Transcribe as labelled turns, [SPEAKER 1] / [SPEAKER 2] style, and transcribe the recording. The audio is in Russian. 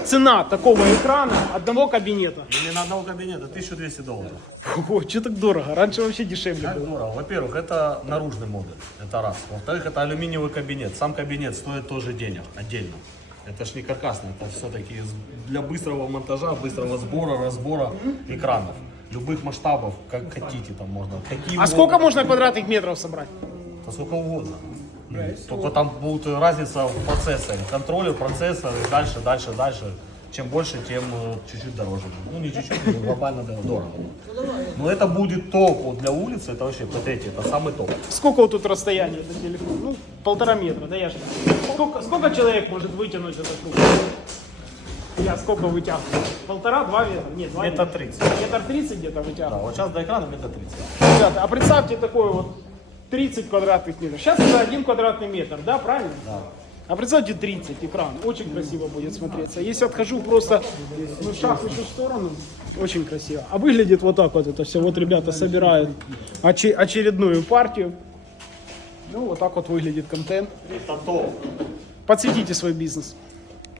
[SPEAKER 1] Цена такого экрана одного кабинета.
[SPEAKER 2] Именно одного кабинета 1200 долларов.
[SPEAKER 1] Ого, что так дорого? Раньше вообще дешевле
[SPEAKER 2] Как
[SPEAKER 1] было.
[SPEAKER 2] здорово. Во-первых, это наружный модуль, это раз. Во-вторых, это алюминиевый кабинет. Сам кабинет стоит тоже денег отдельно. Это ж не каркасный, это все-таки для быстрого монтажа, быстрого сбора, разбора экранов. Любых масштабов, как хотите, там можно. Какие
[SPEAKER 1] А
[SPEAKER 2] угодно.
[SPEAKER 1] сколько можно квадратных метров собрать?
[SPEAKER 2] Да сколько угодно. Только там будет разница в процессоре. Контроллер, процессор и дальше, дальше, дальше. Чем больше, тем э, чуть-чуть дороже. Ну не чуть-чуть, но глобально да, дорого. Но это будет топ вот для улицы, это вообще, смотрите, это самый топ.
[SPEAKER 1] Сколько вот тут расстояние до телефона? Ну, полтора метра, да я же. Сколько, сколько человек может вытянуть этот круг? Я сколько вытягиваю? Полтора-два метра? Нет, два
[SPEAKER 2] Метр
[SPEAKER 1] метра.
[SPEAKER 2] тридцать.
[SPEAKER 1] Метр тридцать где-то
[SPEAKER 2] Да,
[SPEAKER 1] вытягиваю.
[SPEAKER 2] вот сейчас до экрана метр тридцать.
[SPEAKER 1] Ребята, а представьте такой вот 30 квадратных метров. Сейчас это один квадратный метр, да, правильно?
[SPEAKER 2] Да.
[SPEAKER 1] А представьте 30 экран, очень красиво будет смотреться. Если отхожу просто ну, шаг в эту сторону, очень красиво. А выглядит вот так вот это все. Вот ребята собирают оче- очередную партию. Ну, вот так вот выглядит контент.
[SPEAKER 2] Это топ.
[SPEAKER 1] Подсветите свой бизнес.